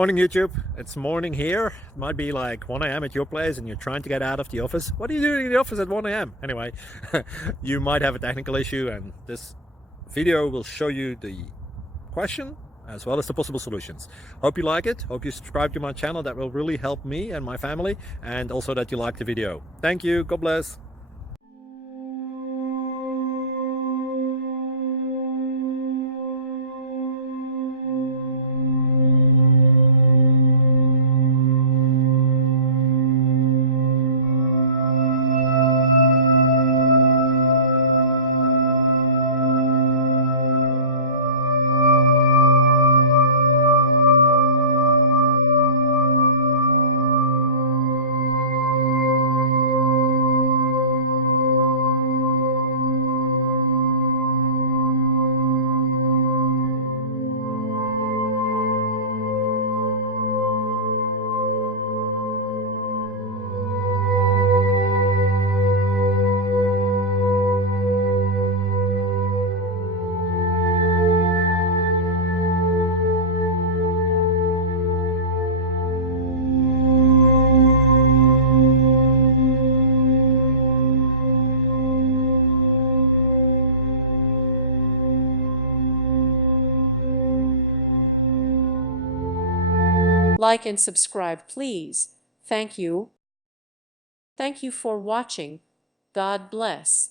Morning YouTube, it's morning here. It might be like 1 a.m. at your place and you're trying to get out of the office. What are you doing in the office at 1 a.m.? Anyway, you might have a technical issue and this video will show you the question as well as the possible solutions. Hope you like it, hope you subscribe to my channel. That will really help me and my family, and also that you like the video. Thank you, God bless. Like and subscribe, please. Thank you. Thank you for watching. God bless.